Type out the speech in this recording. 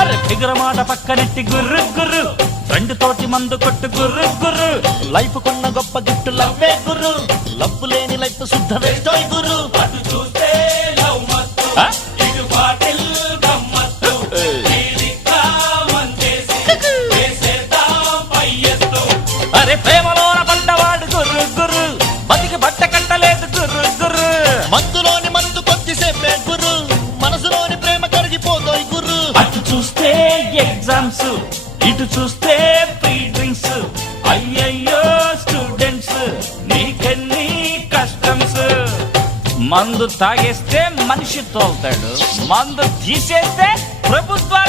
అరే ఫిగర్ మాట పక్కనెట్టి గుర్రు గుర్రు ఫ్రెండ్ తోటి మందు కొట్టు గుర్రు గుర్రు లైఫ్ కొన్న గొప్ప గిఫ్ట్ లవ్వే గుర్రు లవ్ లేని లైఫ్ శుద్ధ వేస్టోయ్ గుర్రు అటు చూస్తే లవ్ మత్తు ఇటు బాటిల్ గమ్మత్తు తీరిగ్గా మందేసి వేసేద్దాం పై ఎత్తు. అరే ప్రేమలోన పడ్డవాడు గుర్రు గుర్రు బతికి బట్ట కట్టలేదు గుర్రు గుర్రు మందులోని మందు కొద్దిసేపే గుర్రు మనసులోని ప్రేమ కరిగిపోతోయ్ గుర్రు అటు చూస్తే ఎగ్జామ్స్ ఇటు చూస్తే ఫ్రీ డ్రింక్స్ అయ్యయ్యో స్టూడెంట్స్ నీకెన్ని కష్టమ్స్ మందు తాగేస్తే మనిషి తోలుతాడు మందు తీసేస్తే ప్రభుత్వాలు